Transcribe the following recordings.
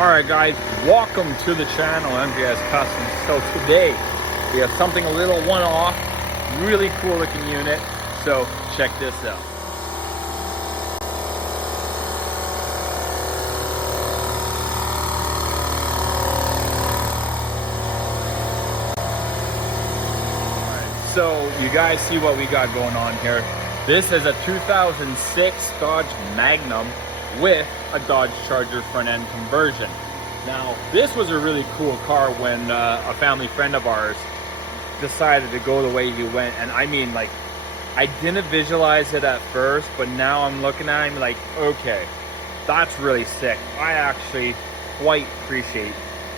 Alright guys, welcome to the channel, MJS Customs. So today, we have something a little one-off, really cool looking unit, so check this out. Alright, so you guys see what we got going on here. This is a 2006 Dodge Magnum with a Dodge Charger front end conversion. Now this was a really cool car when a family friend of ours decided to go the way he went, and I mean, like, I didn't visualize it at first, but now I'm looking at him like, okay, that's really sick. I actually quite appreciate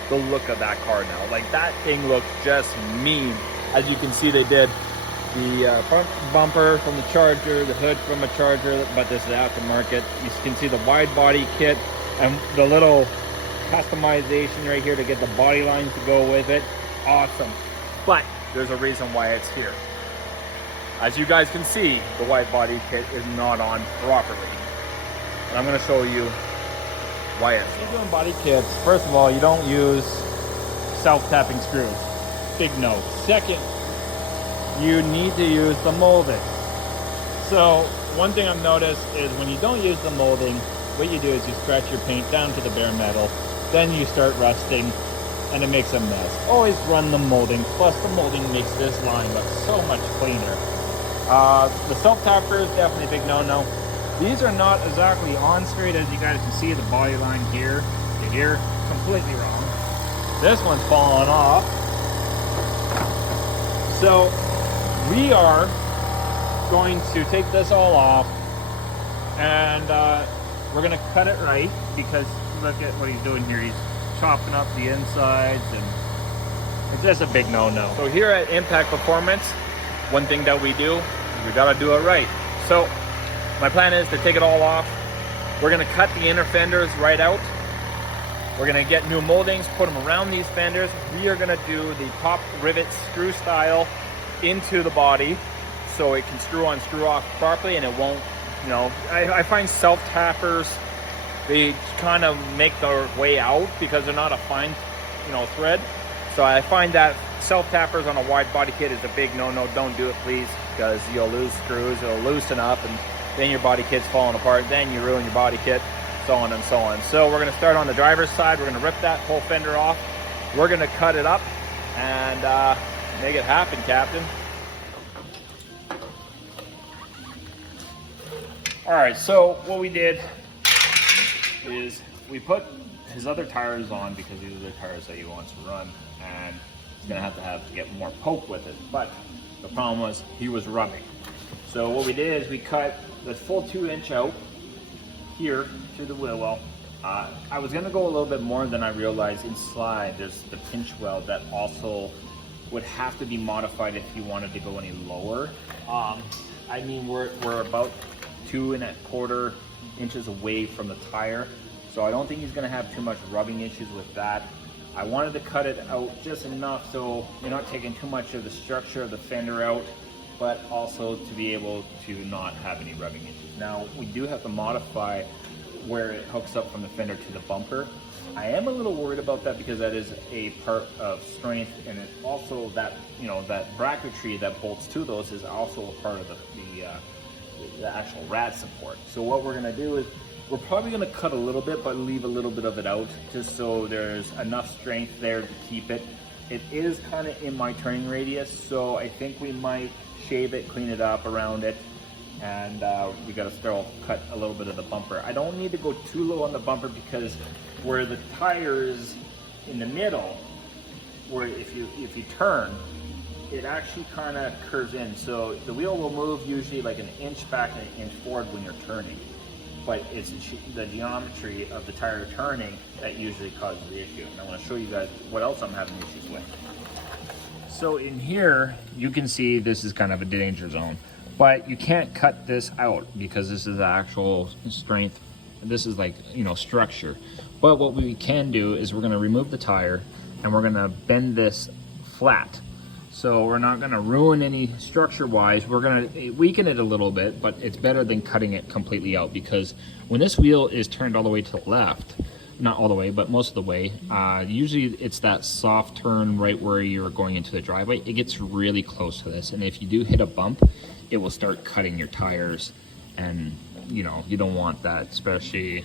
the look of that car now. Like, that thing looks just mean. As you can see, they did the front bumper from the Charger, the hood from a Charger, but this is aftermarket. You can see the wide body kit and the little customization right here to get the body lines to go with it. Awesome. But there's a reason why it's here. As you guys can see, the wide body kit is not on properly. And I'm going to show you why it's not. Doing body kits, first of all, you don't use self-tapping screws. Big no. Second, you need to use the molding. So one thing I've noticed is when you don't use the molding, what you do is you scratch your paint down to the bare metal, then you start rusting, and it makes a mess. Always run the molding, plus the molding makes this line look so much cleaner. The self-tapper is definitely a big no-no. These are not exactly on straight, as you guys can see, the body line here to here, completely wrong. This one's falling off. So we are going to take this all off, and we're going to cut it right, because look at what he's doing here. He's chopping up the insides, and it's just a big no-no. So here at Impact Performance, one thing that we do is we got to do it right. So my plan is to take it all off. We're going to cut the inner fenders right out. We're going to get new moldings, put them around these fenders. We are going to do the top rivet screw style into the body, so it can screw on, screw off properly, and it won't, you know, I find self-tappers, they kind of make their way out because they're not a fine, you know, thread. So I find that self-tappers on a wide body kit is a big no-no. Don't do it, please, because you'll lose screws, it'll loosen up, and then your body kit's falling apart, then you ruin your body kit, so on and so on. So we're going to start on the driver's side. We're going to rip that whole fender off. We're going to cut it up and make it happen, Captain. All right, so what we did is we put his other tires on, because these are the tires that he wants to run, and he's gonna have to get more poke with it. But the problem was he was rubbing. So what we did is we cut the full 2-inch out here through the wheel well. I was gonna go a little bit more than I realized. Inside there's the pinch weld that also would have to be modified if you wanted to go any lower. I mean, we're about 2¼ inches away from the tire, so I don't think he's going to have too much rubbing issues with that. I wanted to cut it out just enough so you're not taking too much of the structure of the fender out, but also to be able to not have any rubbing issues. Now we do have to modify where it hooks up from the fender to the bumper. I am a little worried about that, because that is a part of strength, and it also, that, you know, that bracketry that bolts to those is also a part of the actual rad support. So what we're going to do is we're probably going to cut a little bit, but leave a little bit of it out, just so there's enough strength there to keep it. It is kind of in my turning radius, so I think we might shave it, clean it up around it, and we got to still cut a little bit of the bumper. I don't need to go too low on the bumper, because where the tire is in the middle, where if you turn, it actually kind of curves in. So the wheel will move usually like 1 inch back and 1 inch forward when you're turning. But it's the geometry of the tire turning that usually causes the issue. And I want to show you guys what else I'm having issues with. So in here, you can see this is kind of a danger zone. But you can't cut this out, because this is the actual strength. This is like, you know, structure. But what we can do is we're going to remove the tire, and we're going to bend this flat. So we're not going to ruin any structure-wise. We're going to weaken it a little bit, but it's better than cutting it completely out, because when this wheel is turned all the way to the left, not all the way, but most of the way. Usually it's that soft turn right where you're going into the driveway. It gets really close to this, and if you do hit a bump, it will start cutting your tires, and you know, you don't want that, especially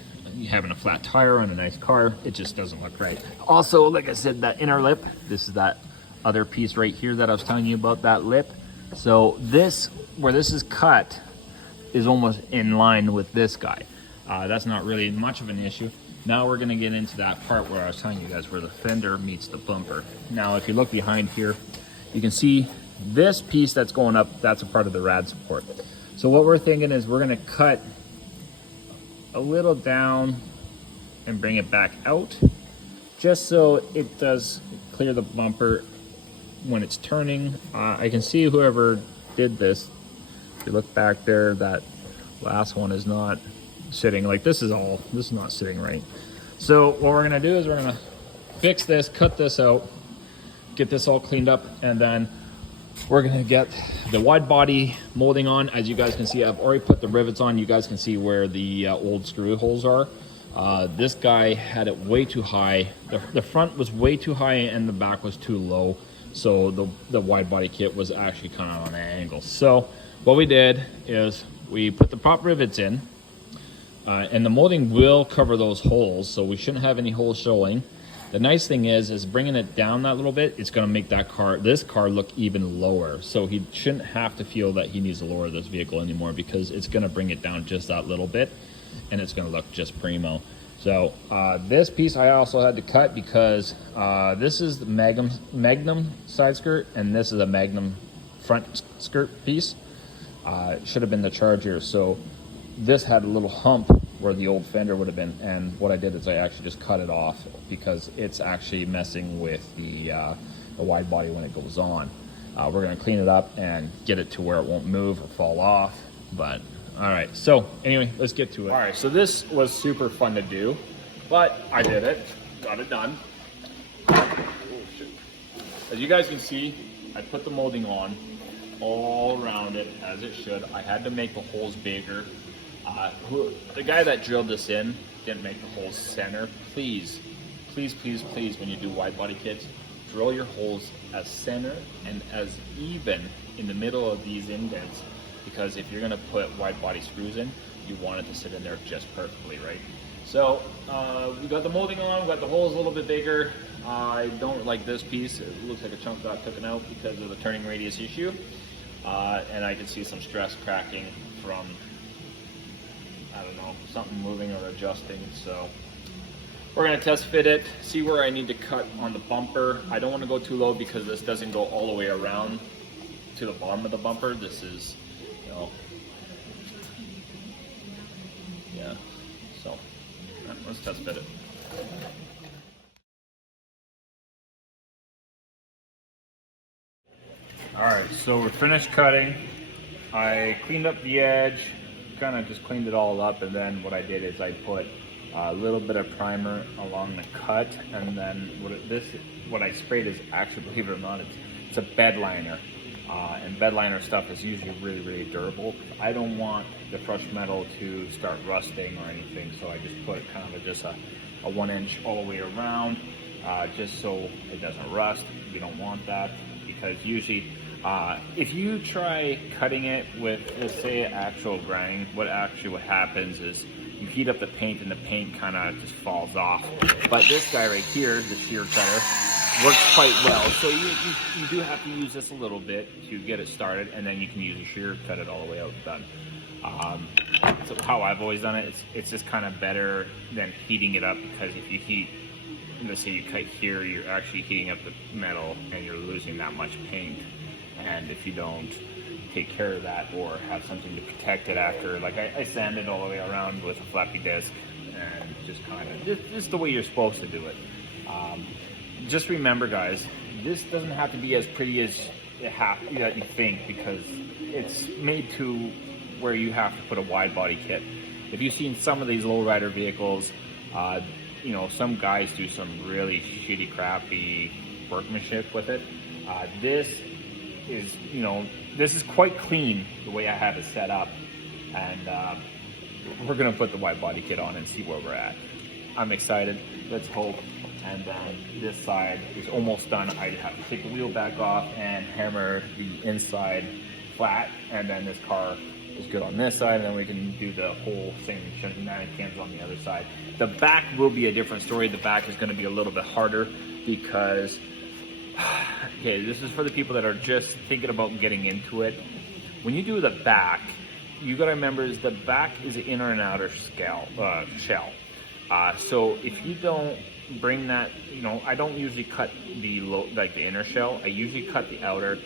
having a flat tire on a nice car. It just doesn't look right. Also, like I said, that inner lip, this is that other piece right here that I was telling you about, that lip. So this, where this is cut, is almost in line with this guy. That's not really much of an issue. Now we're gonna get into that part where I was telling you guys, where the fender meets the bumper. Now, if you look behind here, you can see this piece that's going up, that's a part of the rad support. So what we're thinking is we're gonna cut a little down and bring it back out, just so it does clear the bumper when it's turning. I can see whoever did this, if you look back there, that last one is not sitting, like this is not sitting right. So what we're gonna do is we're gonna fix this, cut this out, get this all cleaned up, and then we're gonna get the wide body molding on. As you guys can see, I've already put the rivets on. You guys can see where the old screw holes are. This guy had it way too high. The front was way too high and the back was too low. So the wide body kit was actually kind of on an angle. So what we did is we put the prop rivets in, and the molding will cover those holes, so we shouldn't have any holes showing. The nice thing is bringing it down that little bit, it's gonna make this car look even lower. So he shouldn't have to feel that he needs to lower this vehicle anymore, because it's gonna bring it down just that little bit, and it's gonna look just primo. So this piece I also had to cut, because this is the Magnum side skirt, and this is a Magnum front skirt piece. It should have been the Charger. So this had a little hump where the old fender would have been, and what I did is I actually just cut it off, because it's actually messing with the wide body when it goes on. We're gonna clean it up and get it to where it won't move or fall off. But all right, so anyway, let's get to it. All right, so this was super fun to do, but I did it, got it done. Oh, shit. As you guys can see, I put the molding on all around it, as it should. I had to make the holes bigger. The guy that drilled this in didn't make the holes center. Please, please, please, please, when you do wide body kits, drill your holes as center and as even in the middle of these indents, because if you're gonna put wide body screws in, you want it to sit in there just perfectly, right? So we got the molding on, we got the holes a little bit bigger. I don't like this piece. It looks like a chunk got taken out because of the turning radius issue. And I can see some stress cracking from, I don't know, something moving or adjusting. So we're gonna test fit it, see where I need to cut on the bumper. I don't wanna go too low, because this doesn't go all the way around to the bottom of the bumper. This is, you know, yeah, so let's test fit it. All right, so we're finished cutting. I cleaned up the edge, kind of just cleaned it all up, and then what I did is I put a little bit of primer along the cut, and then what I sprayed is actually, believe it or not, it's a bed liner. And bed liner stuff is usually really, really durable. I don't want the crushed metal to start rusting or anything, so I just put kind of just a 1 inch all the way around, just so it doesn't rust. You don't want that, because usually if you try cutting it with, let's say, actual grinding, what happens is you heat up the paint and the paint kind of just falls off. But this guy right here, the shear cutter, works quite well. So you do have to use this a little bit to get it started, and then you can use a shear, cut it all the way out and done. So how I've always done it, it's just kind of better than heating it up, because if you heat, let's say you cut here, you're actually heating up the metal and you're losing that much paint. And if you don't take care of that, or have something to protect it after, like I sanded all the way around with a flappy disc, and just kind of just the way you're supposed to do it. Just remember, guys, this doesn't have to be as pretty as that you think, because it's made to where you have to put a wide body kit. If you've seen some of these lowrider vehicles, you know, some guys do some really shitty, crappy workmanship with it. This is, you know, this is quite clean the way I have it set up, and we're gonna put the wide body kit on and see where we're at. I'm excited. Let's hope. And then this side is almost done. I have to take the wheel back off and hammer the inside flat, and then this car is good on this side, and then we can do the whole same shenanigans cans on the other side. The back will be a different story. The back is going to be a little bit harder because, okay, this is for the people that are just thinking about getting into it. When you do the back, you got to remember is the back is an inner and outer shell. So if you don't bring that, you know, I don't usually cut the the inner shell. I usually cut the outer.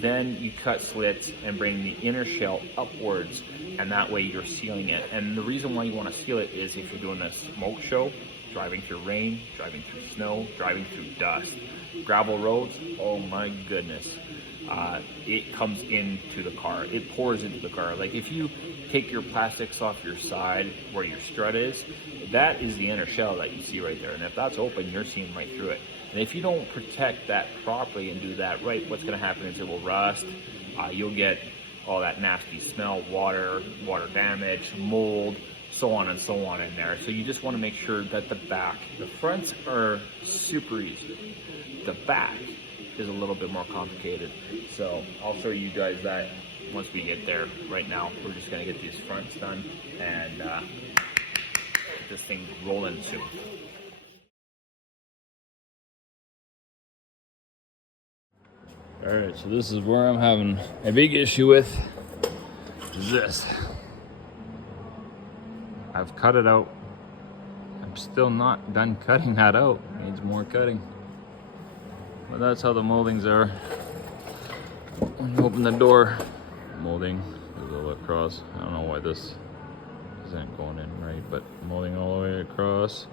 Then you cut slits and bring the inner shell upwards, and that way you're sealing it. And the reason why you want to seal it is if you're doing a smoke show, driving through rain, driving through snow, driving through dust, gravel roads, oh my goodness. It comes into the car. It pours into the car. Like if you take your plastics off your side where your strut is, that is the inner shell that you see right there. And if that's open, you're seeing right through it. And if you don't protect that properly and do that right, what's going to happen is it will rust. You'll get all that nasty smell, water damage, mold, so on and so on in there. So you just want to make sure that the back, the fronts are super easy. The back is a little bit more complicated. So I'll show you guys that once we get there. Right now, we're just going to get these fronts done and get this thing rolling soon. All right, so this is where I'm having a big issue with this. I've cut it out. I'm still not done cutting that out. Needs more cutting. But that's how the moldings are. When you open the door, molding is all across. I don't know why this isn't going in right, but molding all the way across.